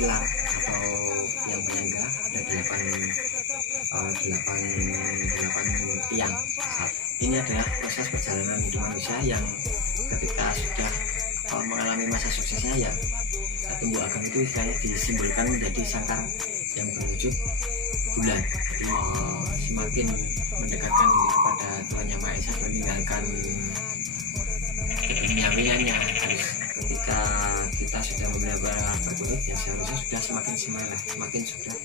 pilar atau yang penyangga, ada delapan tiang. Ini adalah proses perjalanan hidup manusia yang ketika sudah mengalami masa suksesnya, ya tumbuh agam itu istilahnya disimbolkan menjadi sangkar yang berwujud bulan. Jadi semakin mendekatkan diri kepada Tuhan Yang Maha Esa, meninggalkan keduniawiannya. Terus ketika kita sudah benar-benar berbuat, ya seharusnya sudah semakin semangat, semakin sudah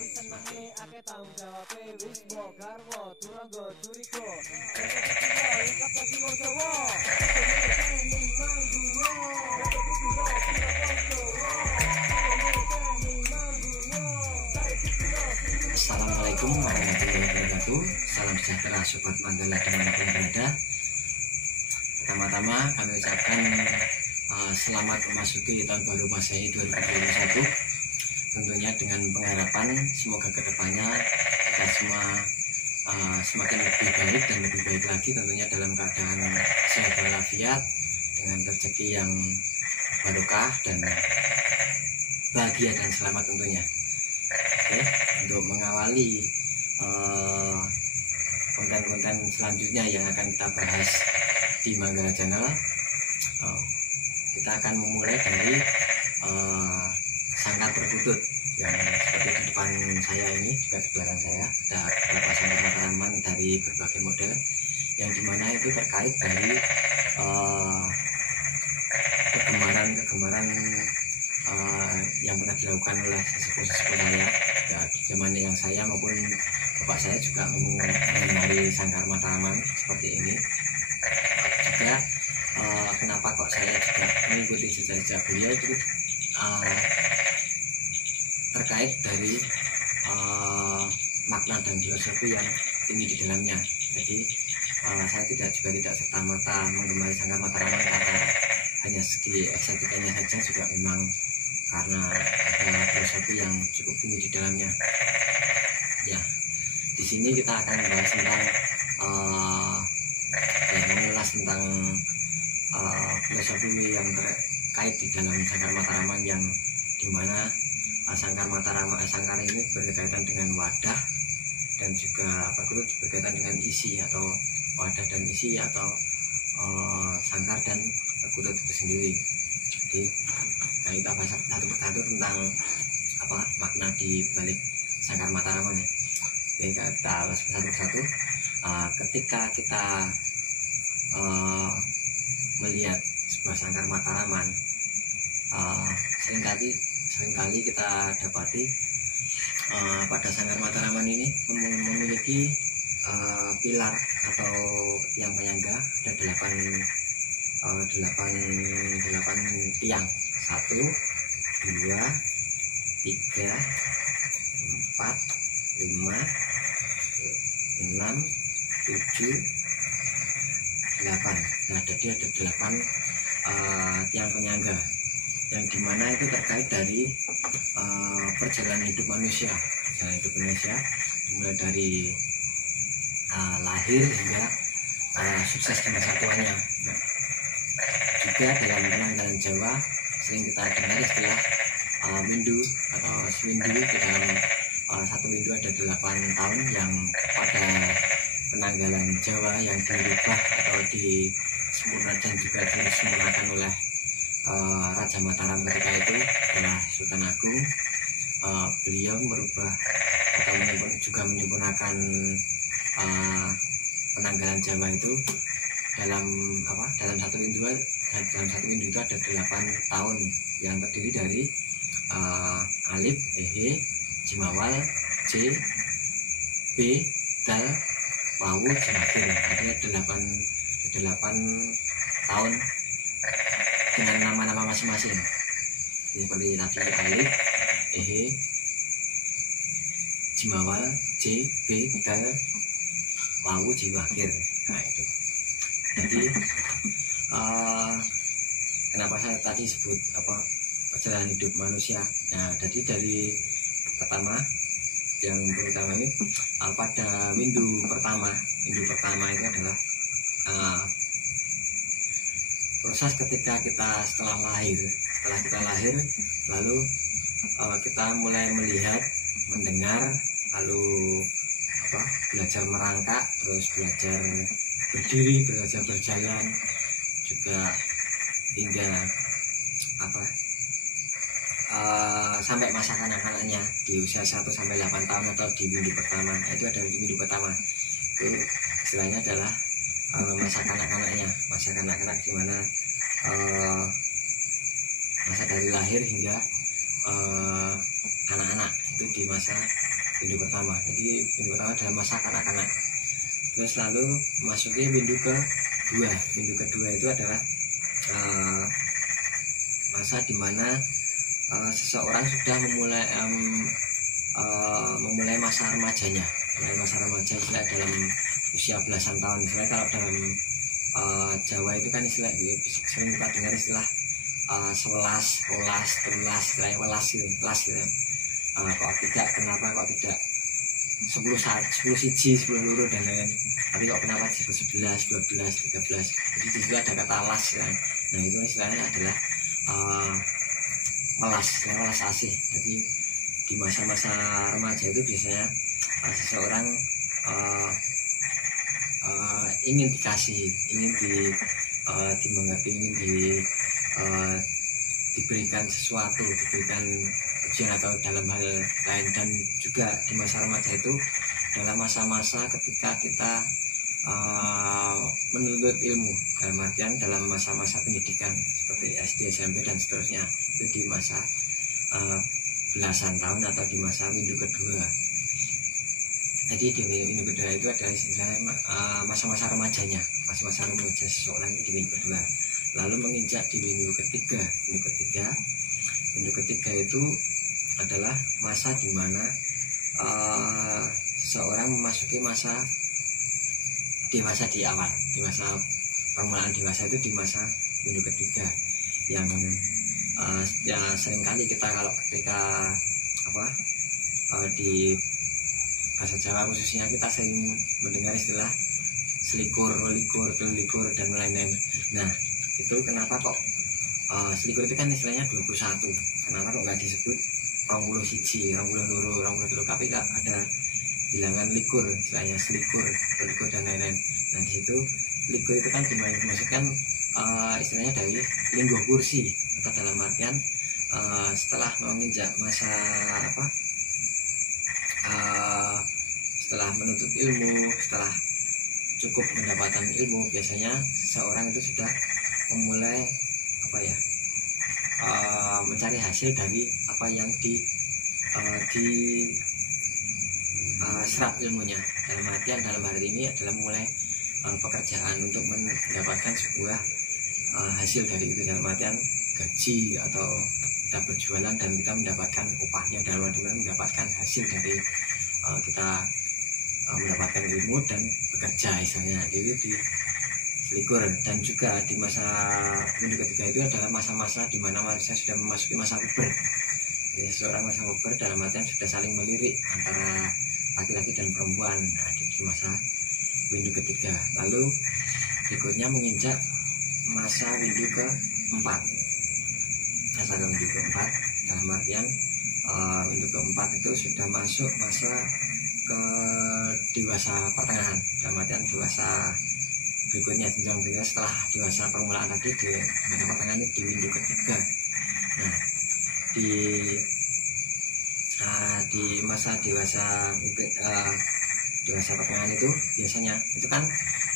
Assalamualaikum warahmatullahi wabarakatuh. Salam sejahtera Sobat Manggala dimanapun berada. Pertama-tama kami ucapkan selamat memasuki tahun baru Masehi 2021. Tentunya dengan pengharapan semoga kedepannya kita semua semakin lebih baik dan lebih baik lagi, tentunya dalam keadaan sehat walafiat, dengan rezeki yang barokah dan bahagia dan selamat tentunya. Oke, untuk mengawali konten-konten selanjutnya yang akan kita bahas di Manggala Channel, kita akan memulai dari sangkar berbuntut yang seperti di depan saya ini, juga di belakang saya ada beberapa sangkar mataraman dari berbagai model, yang dimana itu terkait dari kegemaran yang pernah dilakukan oleh sesepuh-sesepuh saya, ya, di zaman yang saya maupun bapak saya juga mengenali sangkar mataraman seperti ini. Juga kenapa kok saya juga mengikuti jejak-jejak beliau itu terkait dari makna dan filosofi yang tinggi di dalamnya. Jadi saya tidak serta-merta menggemari sangkar mataraman karena hanya segi estetikanya saja, juga memang karena ada filosofi yang cukup tinggi di dalamnya. Ya, di sini kita akan membahas tentang mengulas tentang filosofi yang terkait di dalam sangkar mataraman, yang dimana sangkar ini berkaitan dengan wadah dan juga berkaitan dengan isi atau wadah dan isi atau sangkar dan perkutut itu sendiri. Jadi kita bahas satu persatu tentang makna di balik sangkar mataraman ya. Oke, kita bahas satu persatu. Ketika kita melihat sebuah sangkar mataraman, seringkali kita dapati pada sangkar mataraman ini memiliki pilar atau tiang penyangga, ada delapan tiang. 1, 2, 3, 4, 5, 6, 7, 8. Nah, jadi ada 8 tiang penyangga, yang dimana itu terkait dari perjalanan hidup manusia. Dimulai dari lahir hingga sukses di masa tuanya. Nah, juga dalam penanggalan Jawa sering kita dengar istilah windu atau swindu. Di dalam satu windu ada 8 tahun, yang pada penanggalan Jawa yang dirubah atau disempurnakan dan juga disempurnakan oleh Raja Mataram ketika itu adalah Sultan Agung. Beliau merubah atau juga menyempurnakan penanggalan Jawa itu dalam satu windu itu ada 8 tahun yang terdiri dari alif, ehe, jimawal, j, b, dal, wawu, jemakhir. Artinya 8 tahun dengan nama-nama masing-masing. Seperti tadi alif, ehe, jimawal, j, b, dal, wawu, jemakhir. Nah itu. Jadi kenapa saya tadi sebut perjalanan hidup manusia. Nah, jadi dari pertama yang terutama ini pada windu pertama itu adalah proses ketika kita setelah lahir setelah kita lahir, lalu kita mulai melihat, mendengar, lalu belajar merangkak, terus belajar berdiri, belajar berjalan, juga hingga sampai masa kanak-kanaknya di usia 1 sampai 8 tahun atau di minggu pertama. Itu adalah di minggu pertama, itu istilahnya adalah masa kanak-kanaknya, masa kanak-kanak di mana masa dari lahir hingga anak-anak itu di masa minggu pertama. Jadi minggu pertama adalah masa kanak-kanak. Terus lalu masuki minggu kedua. Minggu kedua itu adalah masa di mana seseorang sudah memulai masa remajanya. Mulai masa remaja istilah dalam usia belasan tahun. Misalnya kalau dalam Jawa itu kan istilah sering kita dengar istilah 11, 12, 13, istilahnya welas gitu. Kok tidak, kenapa kok tidak 10 siji, 10 loro dan lain-lain. Tapi kok kenapa disebut 11, 12, 13. Jadi di situ ada kata las kan. Nah itu istilahnya adalah melas asih. Jadi di masa-masa remaja itu biasanya seseorang ingin dikasih, ingin dimengerti, ingin diberikan sesuatu, diberikan ujian atau dalam hal lain. Dan juga di masa remaja itu adalah masa-masa ketika kita menuntut ilmu, dalam artian dalam masa-masa pendidikan seperti SD, SMP dan seterusnya. Itu di masa belasan tahun atau di masa minggu kedua. Jadi di minggu kedua itu adalah istilahnya masa-masa remajanya, masa-masa remaja seseorang di minggu kedua. Lalu menginjak di minggu ketiga. Minggu ketiga itu adalah masa di mana seseorang memasuki masa dewasa di awal. Di masa permulaan dewasa itu di masa minggu ketiga, yang ya seringkali kita kalau ketika di bahasa Jawa khususnya kita sering mendengar istilah selikur, likur, telikur dan lain-lain. Nah itu kenapa kok selikur itu kan istilahnya 21, kenapa kok nggak disebut 21, 22, 23, tapi nggak ada bilangan likur, istilahnya selikur, telikur dan lain-lain. Nah di situ likur itu kan dimaksudkan istilahnya dari linggo kursi, atau dalam artian setelah menginjak masa setelah menuntut ilmu, setelah cukup mendapatkan ilmu, biasanya seseorang itu sudah memulai mencari hasil dari apa yang serap ilmunya. Dalam artian dalam hari ini adalah mulai pekerjaan untuk mendapatkan sebuah hasil dari itu, dalam artian gaji atau kita berjualan dan kita mendapatkan upahnya, dalam artian mendapatkan hasil dari kita mendapatkan ilmu dan bekerja istilahnya. Jadi di selikur. Dan juga di masa minggu ketiga itu adalah masa-masa di mana manusia sudah memasuki masa puber. Jadi seseorang masa puber dalam artian sudah saling melirik antara laki-laki dan perempuan. Nah, di masa minggu ketiga. Lalu berikutnya menginjak masa minggu keempat. Masa minggu keempat dalam artian minggu keempat itu sudah masuk masa ke dewasa pertengahan, dalam artian dewasa berikutnya, jenjang berikutnya setelah dewasa permulaan tadi, di masa pertengahan itu di minggu ketiga. Nah di masa dewasa pertengahan itu biasanya itu kan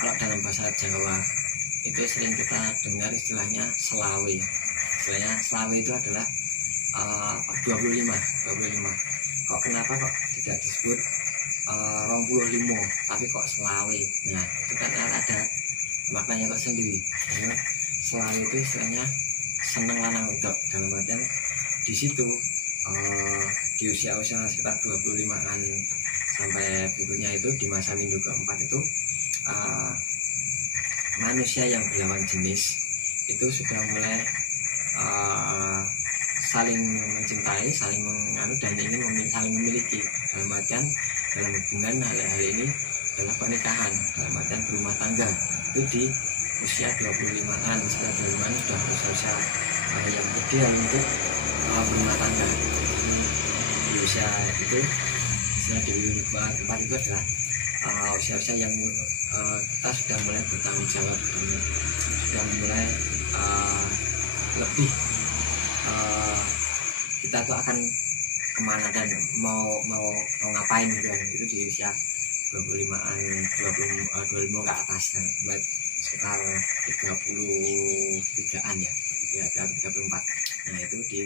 kalau dalam bahasa Jawa itu sering kita dengar istilahnya selawe. Istilahnya selawe itu adalah 25. Kok kenapa kok tidak disebut 25 tapi kok selawe? Nah itu kan ada maknanya kok sendiri. Karena selawe itu istilahnya seneng lanang wedok, dalam artian di situ di usia-usia sekitar 25-an sampai berikutnya itu di masa minggu keempat itu manusia yang berlawan jenis itu sudah mulai saling mencintai, saling menganu dan ingin saling memiliki, dalam artian dalam hubungan hal ini adalah pernikahan, dalam artian berumah tangga. Itu di usia 25-an, setelah 25-an sudah usia yang ideal untuk berumah tangga di usia itu. Misalnya di windu keempat itu adalah usia-usia yang kita sudah mulai bertanggung jawab, sudah mulai lebih kita tuh akan kemana dan mau ngapain gitu kan. Itu di usia 25-an 25 ke atas dan sampai sekitar 33-an ya, 34. Nah itu di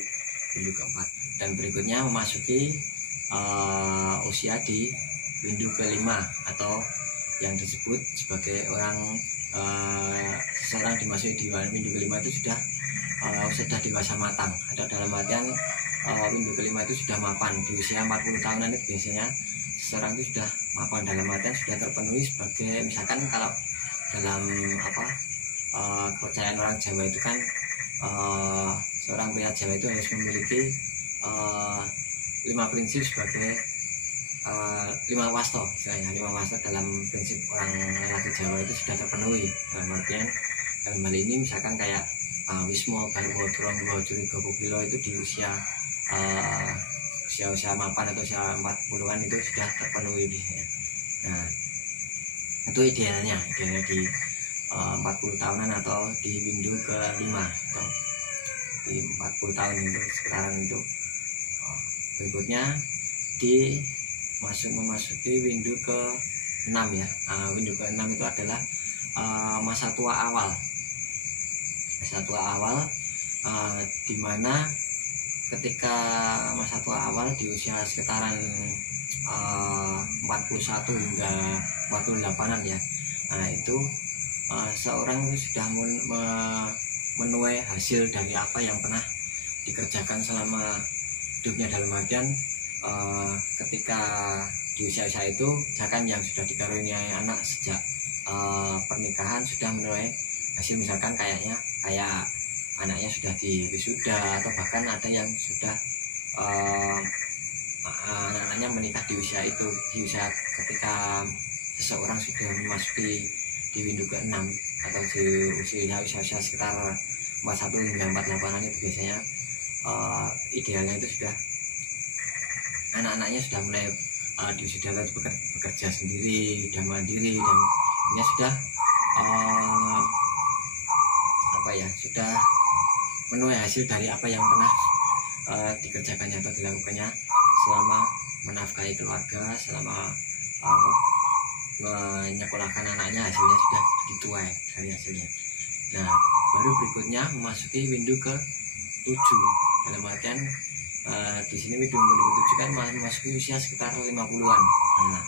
windu keempat. Dan berikutnya memasuki usia di windu kelima atau yang disebut sebagai orang seseorang dimasuki di windu kelima itu sudah dewasa matang, atau dalam artian windu kelima itu sudah mapan. Di usia 40 tahunan itu biasanya seseorang itu sudah mapan, dalam artian sudah terpenuhi sebagai, misalkan kalau dalam kepercayaan orang Jawa itu kan seorang pria Jawa itu harus memiliki 5 prinsip sebagai 5 wasto, istilahnya 5 wasto dalam prinsip orang laki Jawa itu sudah terpenuhi. Dalam artian dalam hal ini misalkan kayak Wismo, Karmo, Turonggo, Jurigo, Pupilo itu di usia mapan atau usia 40-an itu sudah terpenuhi biasanya. Nah itu idealnya di 40 tahunan atau di windu ke-5 atau di 40 tahun itu sekarang itu. Berikutnya memasuki windu ke-6 ya. Windu ke-6 itu adalah masa tua awal. Masa tua awal di mana ketika masa tua awal di usia sekitaran 41 hingga 48-an ya. Nah itu seorang itu sudah menuai hasil dari apa yang pernah dikerjakan selama hidupnya, dalam artian ketika di usia-usia itu misalkan yang sudah dikaruniai anak sejak pernikahan sudah menuai hasil, misalkan kayak anaknya sudah diwisuda, atau bahkan ada yang sudah anak-anaknya menikah di usia itu, di usia ketika seseorang sudah memasuki di windu ke-6 atau di usia sekitar 41 hingga 48-an itu biasanya idealnya itu sudah anak-anaknya sudah mulai sudah bekerja sendiri, sudah mandiri, dan ini sudah sudah menuai hasil dari apa yang pernah dikerjakannya atau dilakukannya selama menafkahi keluarga, selama menyekolahkan anaknya, hasilnya sudah dituai dari hasilnya. Nah baru berikutnya memasuki windu ke-7, dalam artian di sini windu ke-7 kan memasuki usia sekitar 50-an. Nah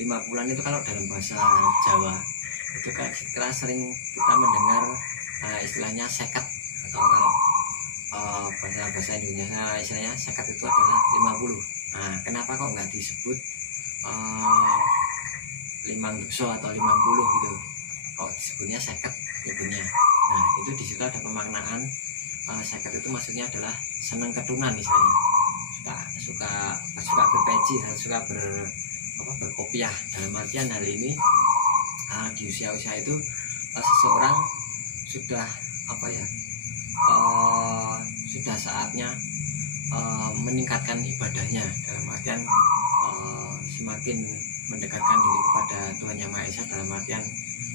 50-an itu kalau dalam bahasa Jawa itu kan kita sering kita mendengar istilahnya seket, atau kalau bahasa Indonesia istilahnya seket itu adalah 50. Nah kenapa kok nggak disebut 50 atau 50 gitu, kok disebutnya seket nyebutnya? Nah itu di situ ada pemaknaan. Seket itu maksudnya adalah senang ketunan, misalnya suka berpeci dan suka berkopiah. Dalam artian hal ini di usia-usia itu seseorang sudah sudah saatnya meningkatkan ibadahnya, dalam artian semakin mendekatkan diri kepada Tuhan Yang Maha Esa, dalam artian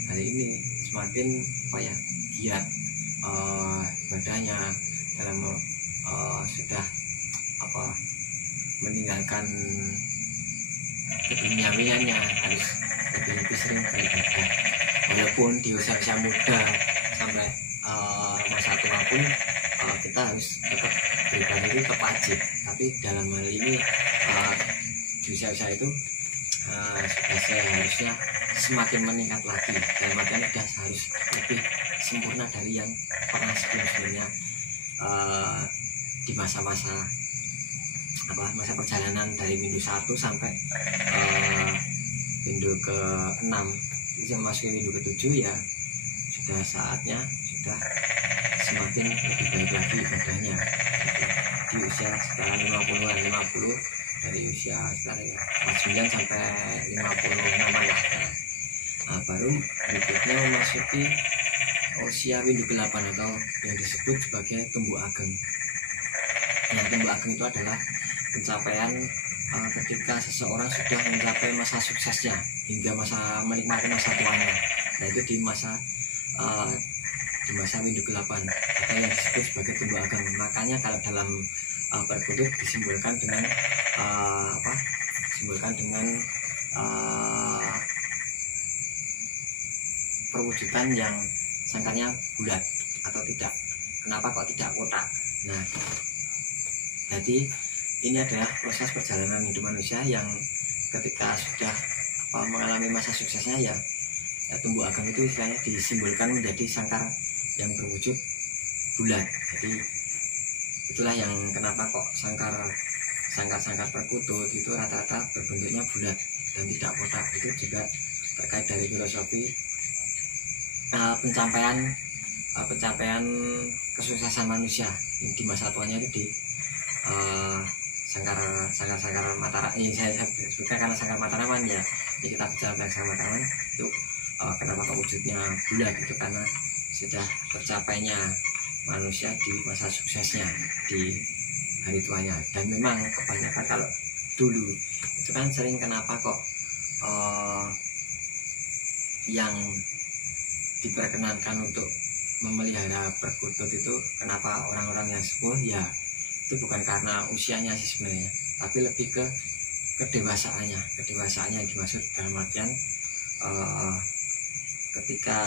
hari ini semakin giat ibadahnya, dalam sudah meninggalkan keduniawiannya, harus lebih sering beribadah. Walaupun di usia muda sampai masa tua pun kita harus tetap beribadah, itu tetap wajib, tapi dalam hal ini di usia-usia itu sudah seharusnya semakin meningkat lagi, dalam artian sudah harus lebih sempurna dari yang pernah sebelumnya di masa-masa masa perjalanan dari windu 1 sampai windu ke-6. Jadi memasuki windu ke-7 ya sudah saatnya sudah semakin lebih baik lagi ibadahnya di usia sekitar 50-an, 50 dari usia sekitar 49 sampai 56-an lah. Nah, baru berikutnya memasuki usia Windu ke-8 atau yang disebut sebagai Tumbuh Ageng. Nah, Tumbuh Ageng itu adalah pencapaian ketika seseorang sudah mencapai masa suksesnya hingga masa menikmati masa tuanya. Nah, itu di masa Windu ke-8 atau yang disebut sebagai Tumbuh Ageng. Makanya kalau dalam perkutut disimbolkan dengan perwujudan yang sangkarnya bulat atau tidak. Kenapa kok tidak kotak? Nah, jadi ini adalah proses perjalanan hidup manusia yang ketika sudah mengalami masa suksesnya ya Tumbuh Ageng itu istilahnya disimbolkan menjadi sangkar yang berwujud bulat. Jadi itulah yang kenapa kok sangkar perkutut itu rata-rata berbentuknya bulat dan tidak kotak. Itu juga terkait dari filosofi pencapaian kesuksesan manusia di masa tuanya itu di sangkar Mataram. Ini saya sebutkan karena sangkar Mataraman ya. Jadi kita bicara tentang sangkar Mataraman itu kenapa kok wujudnya bulat, itu karena sudah tercapainya manusia di masa suksesnya di hari tuanya. Dan memang kebanyakan kalau dulu itu kan sering kenapa kok yang diperkenankan untuk memelihara perkutut itu, kenapa orang-orang yang sepuh ya itu bukan karena usianya sih sebenarnya, tapi lebih ke kedewasaannya yang dimaksud dalam artian ketika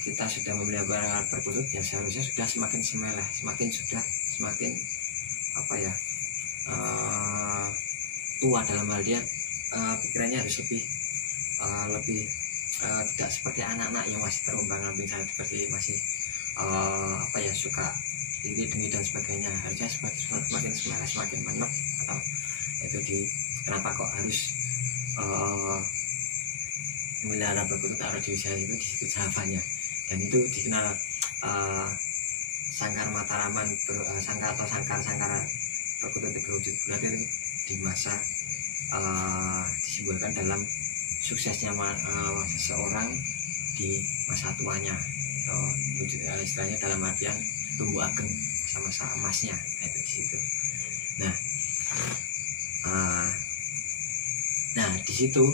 kita sudah memelihara perkutut ya seharusnya sudah semakin semeleh, semakin tua dalam hal dia pikirannya harus lebih tidak seperti anak-anak yang masih terombang-ambing, seperti masih suka iri dengki dan sebagainya. Harusnya semakin semangat, semakin mantap. Atau itu kenapa kok harus memelihara perkutut harus di usia itu, di situ jawabannya. Dan itu dikenal sangkar Mataraman, sangkar perkutut berwujud bulat itu di masa disimbolkan dalam suksesnya seseorang di masa tuanya, atau istilahnya dalam artian Tumbuh Ageng sama-sama emasnya itu di situ. Nah di situ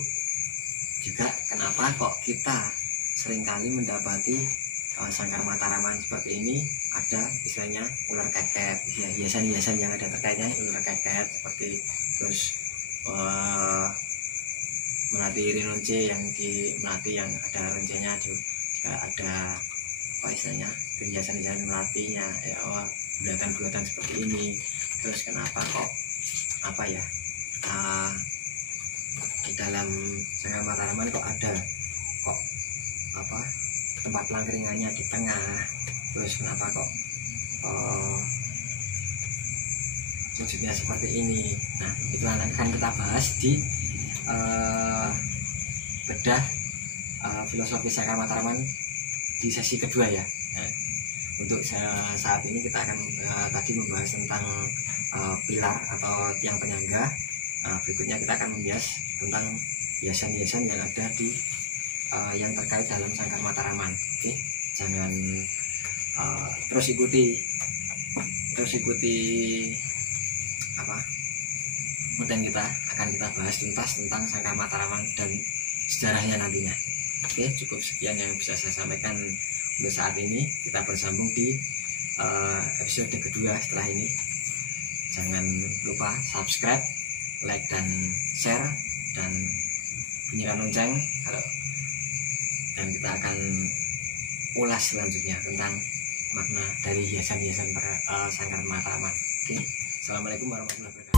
juga kenapa kok kita seringkali mendapati sangkar Mataraman seperti ini ada istilahnya ular keket, ya, hiasan-hiasan yang ada terkaitnya ular keket, seperti terus melati rinonce yang ada roncenya, juga ada istilahnya hiasan-hiasan melatinya ya, bulatan-bulatan seperti ini. Terus kenapa kok di dalam sangkar Mataraman kok ada tempat pelangkringannya di tengah. Terus kenapa kok wujudnya seperti ini. Nah itu akan kita bahas di bedah filosofi sangkar Mataraman di sesi kedua ya. Nah, untuk saat ini kita akan tadi membahas tentang pilar atau tiang penyangga. Berikutnya kita akan membahas tentang hiasan-hiasan yang ada di yang terkait dalam sangkar Mataraman. Oke, jangan terus ikuti konten kita, akan kita bahas tuntas tentang sangkar Mataraman dan sejarahnya nantinya. Oke, cukup sekian yang bisa saya sampaikan untuk saat ini. Kita bersambung di episode kedua setelah ini. Jangan lupa subscribe, like dan share, dan bunyikan lonceng dan kita akan ulas selanjutnya tentang makna dari hiasan-hiasan sangkar Mataraman. Oke, assalamualaikum warahmatullahi wabarakatuh.